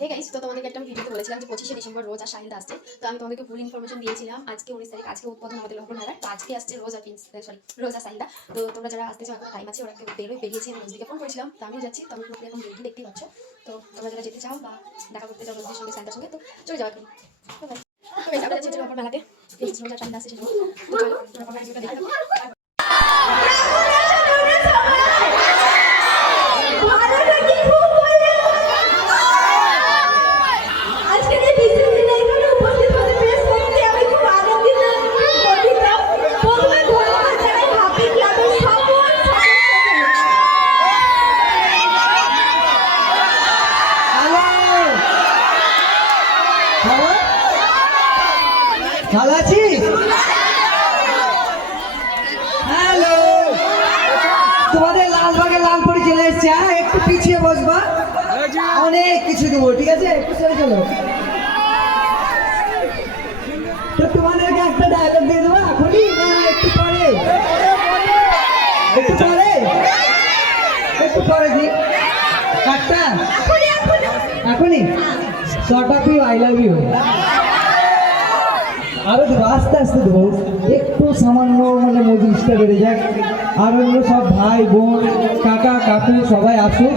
Hey guys, তো তোমাদেরকে একটা ভিডিওতে বলেছিলাম যে 25শে ডিসেম্বর রোজ আর শাহিদ আসছে। তো আমি তোমাদেরকে ফুল ইনফরমেশন দিয়েছিলাম। আজকে 19 তারিখ, আজকে উদ্বোধন আমাদের লহর মেলার। তো আজকে আসছে রোজ আর রোজ আর শাহিদা। তো তোমরা যারা আসতে চাও এখন টাইম আছে, ওরা বেরিয়েছে। আমি রোজদিকে ফোন করেছিলাম, তো আমিও যাচ্ছি। তো আমি পুরোপুরি এখন রেডি, দেখতেই পাচ্ছ। তো তোমরা যারা যেতে চাও বা দেখা করতে চাও রোজদের সঙ্গে, শাহিদার সঙ্গে, তো চলে যাও এখন। তো গাইস আমরা যাচ্ছি লহর মেলাতে। রোজ আর শাহিদা আসছে, তো চলো তোমরা ভিডিওটা দেখে থাকো। ভালো আছিস? হ্যালো, তোমাদের লালবাগে লাল পরি চলে এসছে। হ্যাঁ, একটু পিছিয়ে বসবা, অনেক কিছু দেবো, ঠিক আছে? একটু চলে চলো। তো তোমাদেরকে একটা ডায়লগ দিয়ে দেবো এখনই না একটু পরে? একটু পরে, একটু পরে দিই একটা। এখনই short of you, I love you. আরো দেবো, আস্তে আস্তে দেবো, একটু সামান্য মানে মজলিসটা বেড়ে যাক। আর অন্য সব ভাই বোন কাকা কাকু সবাই আসুক।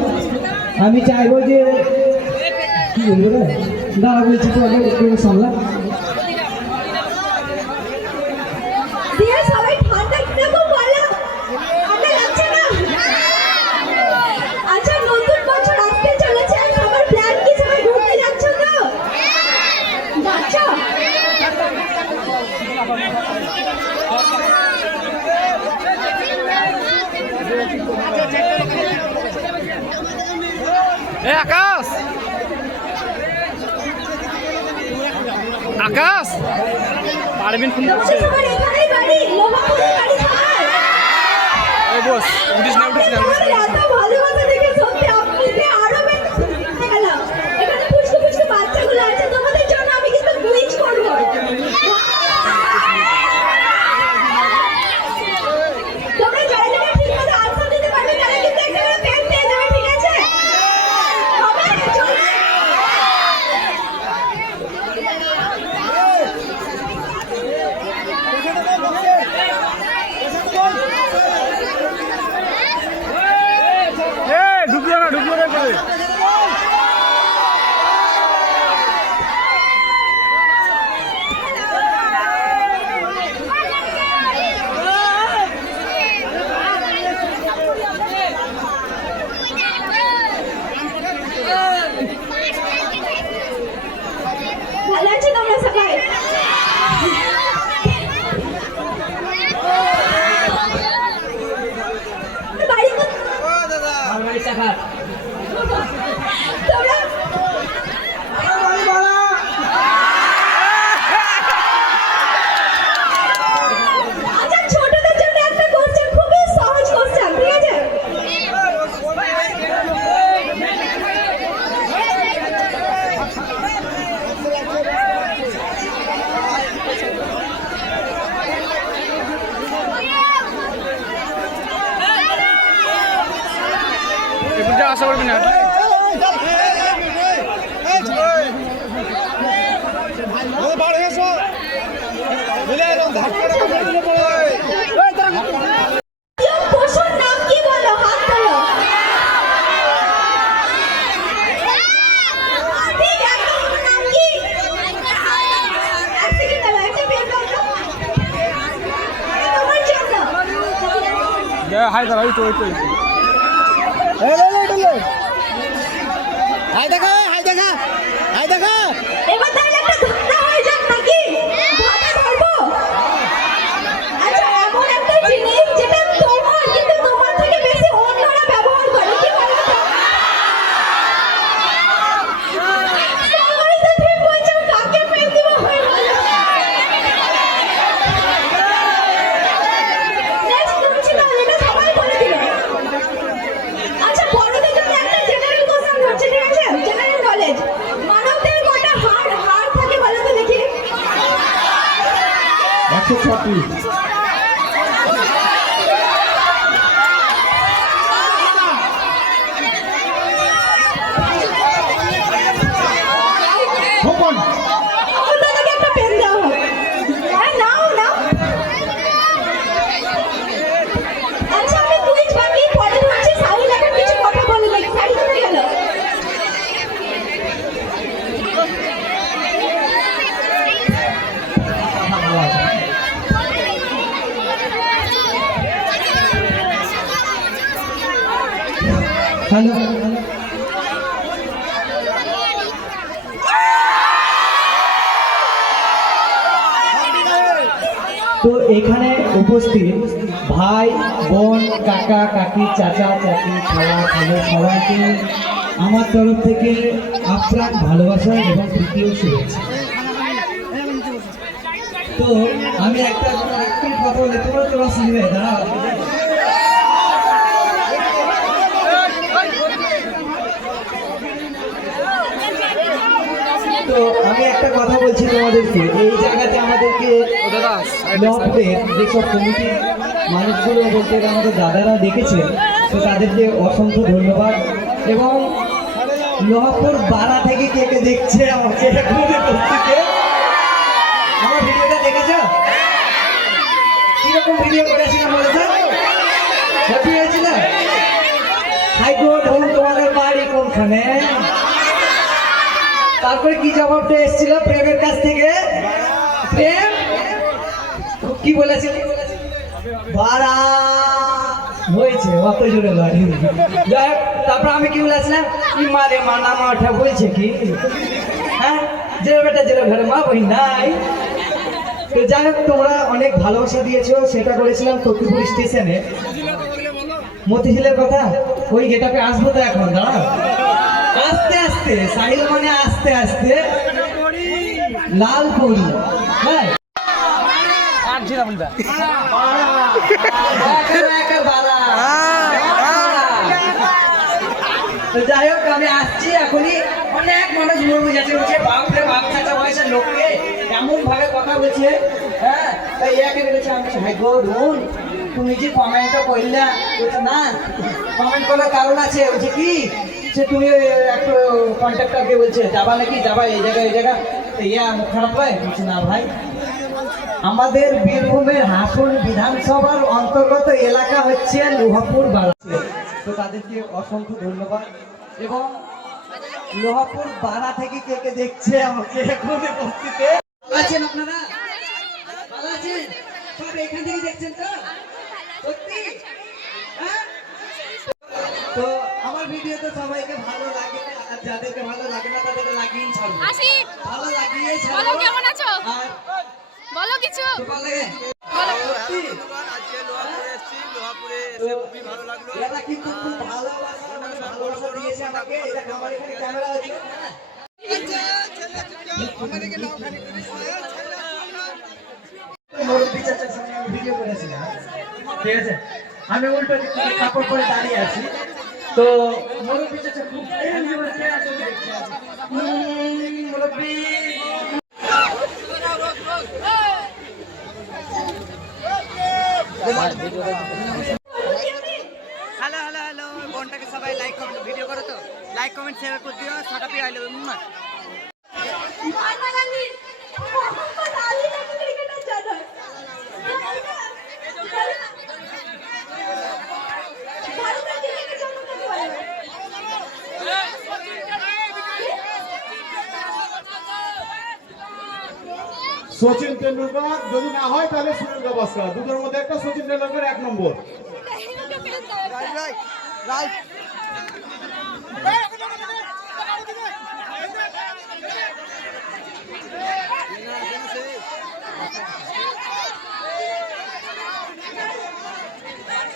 আমি চাইবো যে কি বলবো রে, দাঁড়া বলছি তো অনেক একটু সামলা। আকাশ, আকাশ পারবেন ফোন করছে। বস উঠিস না, উঠিস না, ঢুকলো না করে। ভালো আছো তোমরা সবাই? ছোটদের জন্য একটা কোশ্চেন, খুবই সহজ কোশ্চেন, ঠিক আছে? একটু আশা করবি না। হাই দাঁড়া, ওই তো হাই দেখা, হাই দেখা, হাই দেখা। এবার তাহলে একটা ধাঁধা হয়ে যাক নাকি? ধাঁধা ধরবো? আচ্ছা, এমন একটা জিনিস যেটা তোমার কিন্তু তোমার থেকে বেশি অন্যরা ব্যবহার করে, কি বলো তো? সবাই তো ঠিক বলছো, কাকে ফেল দিব হয়ে গেল। নেক্সট করছি না, এটা সবাই বলে দিল। আচ্ছা, বড়দের জন্য একটা জেনারেল কোশ্চেন হচ্ছে, ঠিক আছে? General knowledge. মানবদের কটা হাড় থাকে বলো তো দেখি? 106টি। কোন আপনাকে একটা পেন দেওয়া হোক। হ্যাঁ, নাও নাও। আচ্ছা, আমি কুইজ বাকি পরে হচ্ছে সাহিল এখন কিছু কথা বলে নাকি সাহিল কোথায় গেল? হ্যালো তো এখানে উপস্থিত ভাই বোন কাকা কাকি চাচা চাচি খালা খালো সবাইকে আমার তরফ থেকে আপ্রাণ ভালোবাসা এবং তৃতীয় শুভেচ্ছা। তো আমি একটা একটু কথা বলি, তোমরা শুনবে দাঁড়াও। তো আমি একটা কথা বলছি তোমাদেরকে, এই জায়গাতে আমাদেরকে লফটের যেসব কমিটির মানুষগুলো বলতে গেলে আমাদের দাদারা দেখেছেন, তো তাদেরকে অসংখ্য ধন্যবাদ। এবং লোহাপুর বাড়া থেকে কে কে দেখছে আমাকে থেকে আমার ভিডিওটা দেখেছো? কিরকম ভিডিও করেছিলাম বলেছো? হ্যাপি হয়েছিল? হাই গো বোন, তোমাদের বাড়ি কোনখানে? তারপরে কি জবাবটা এসেছিল প্রেমের কাছ থেকে? প্রেম কি বলেছিল? বাড়া হয়েছে, অত জোরে নয়। যাই হোক, তারপর আমি কি বলেছিলাম? কি মারে মানা মাঠা বলছে কি, হ্যাঁ যে বেটা যে ঘরে মা বই নাই। তো যাই হোক, তোমরা অনেক ভালোবাসা দিয়েছো, সেটা করেছিলাম তকিপুর স্টেশনে মতিঝিলের কথা। ওই গেটাপে আসবো তো এখন, দাঁড়া আস্তে আস্তে সাহিল মানে আস্তে আস্তে লাল পরি। হ্যাঁ তো যাই হোক, আমি আসছি এখনই। অনেক মানুষ মনে যাচ্ছে, বলছে বাপরে বাপ, চাচা বয়সের লোককে এমন ভাবে কথা বলছে। হ্যাঁ, তাই একে বলেছে আমি হাই গো বোন, তুমি যে কমেন্টটা করলা, বলছে না কমেন্ট করার কারণ আছে। বলছে কি, সে তুমি একটু কন্ট্রাক্টরকে বলছে যাবা নাকি, যাবা এই জায়গা এই জায়গা, ইয়া খারাপ হয়? বলছে না ভাই, আমাদের বীরভূমের হাসন বিধানসভার অন্তর্গত এলাকা হচ্ছে লোহাপুর বাড়া। তো তাদেরকে অসংখ্য ধন্যবাদ। এবং লোহাপুর বাড়া থেকে কে কে দেখছে আমাকে এখন উপস্থিতে আছেন আপনারা? ভালো আছেন সব? এখান থেকে দেখছেন তো? সত্যি? হ্যাঁ? তো আমার ভিডিওতে সবাইকে ভালো লাগে, আর যাদেরকে ভালো লাগে না তাদেরকে লাগিয়ে ছাড়বো। ভালো লাগিয়ে ছাড়বো। কেমন আছো? আর বলো কিছু। ভালো লাগে? এরা কিন্তু খুব ভালোবাসা দিয়েছে আমাকে। এই দেখো, আমার এখানে ক্যামেরা আছে। মুরব্বি চাচার সঙ্গে আমি ভিডিও করেছিলাম, ঠিক আছে? আমি উল্টো দিক থেকে কাপড় পরে দাঁড়িয়ে আছি। তো মুরব্বি চাচা খুব মুরব্বি হ্যালো হ্যালো হ্যালো বোনটাকে সবাই লাইক ভিডিও করো তো, লাইক কমেন্ট শেয়ার করে দিও। ছটা P I love you. Mahatma Gandhi Mohammad Ali নাকি ক্রিকেটার জানো? ভারতের ক্রিকেটার জানো নাকি বলো? সচিন তেন্ডুলকর, যদি না হয় তাহলে সুনীল গাভাস্কার, দুটোর মধ্যে একটা। সচিন তেন্ডুলকর 1 নম্বর। রাইট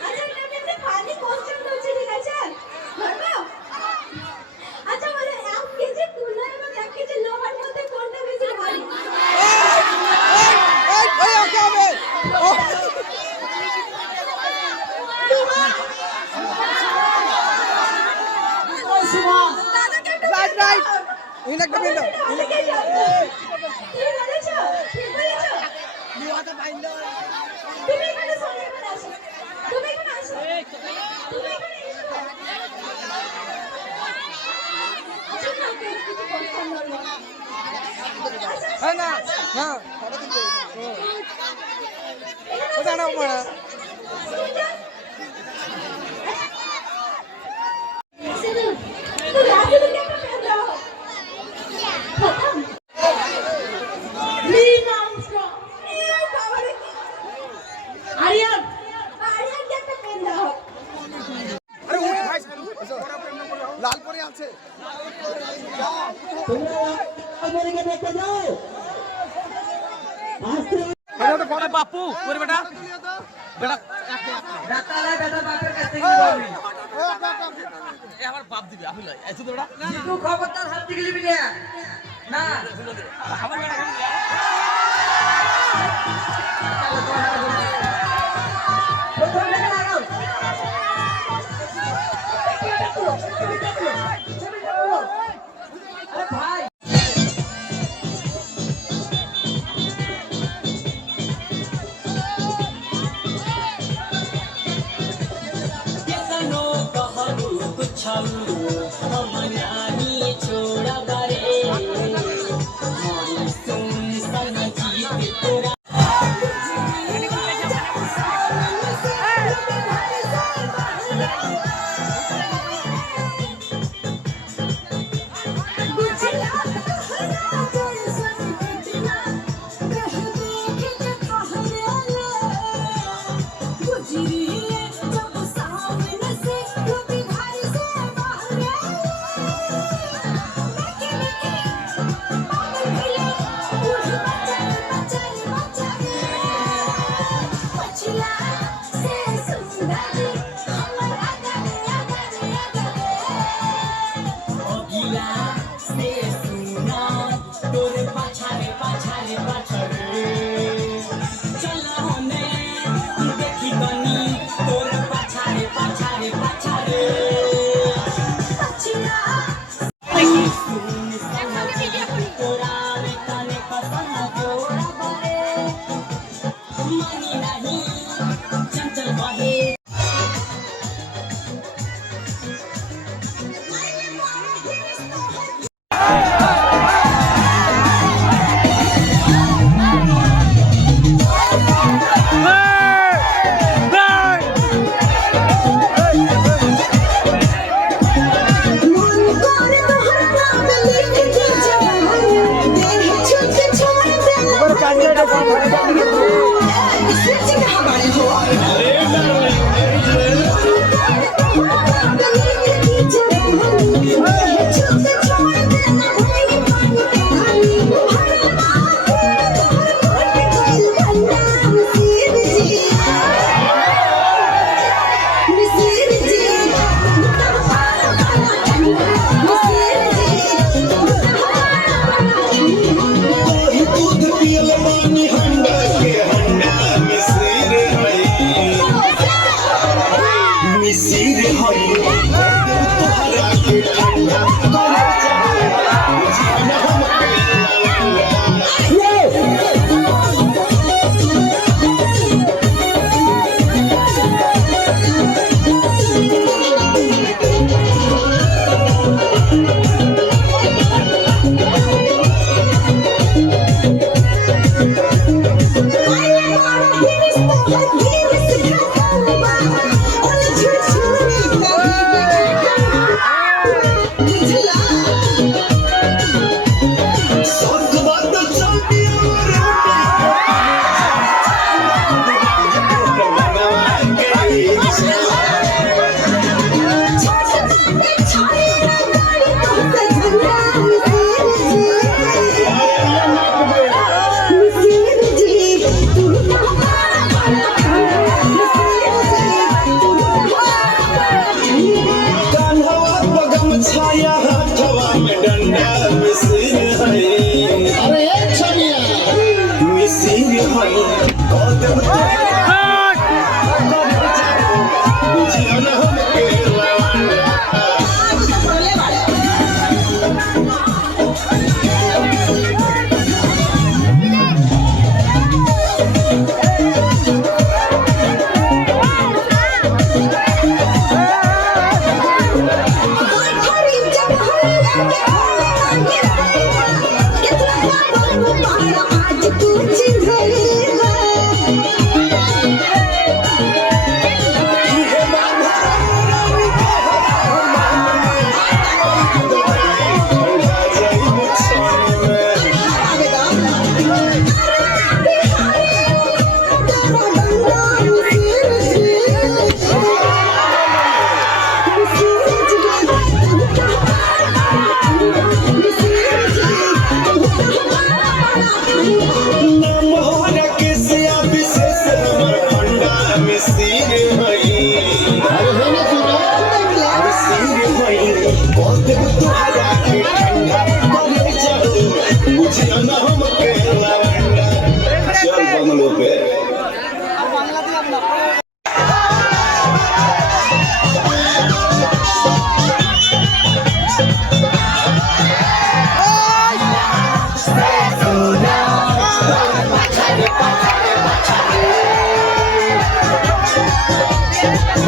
আচ্ছা, এটা একটা ফানি কোশ্চেন বলছি, ঠিক আছে? ধরো। আচ্ছা বলো, 1 কেজি তুলা এবং 1 কেজি লোহার মধ্যে কোনটা বেশি ভারী? একটা বিন্দু ঠিক বলেছো? ঠিক বলেছো? তুমি এখানে শোনো, এখানে আসো। তুমি এখানে আসো। তুমি এখানে এসো। আচ্ছা, না, কিছু কোশ্চেন ধরবো। না না ওটা না মারা तो राजू को क्या कर रहा हो खत्म नील आर्मस्ट्रॉन्ग आर्यन आर्यन क्या कर रहा हो আরে ওই ভাই লাল পরে আছে এটা তো বড় বাপু ওরে বেটা বেটা আমার বাপ দিবে আমি লই এসে তো বেটা তুই খবরদার হাত দিকে নিবি না আমার বেটা প্রথম থেকে লাগাও আরে ভাই Get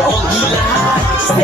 Say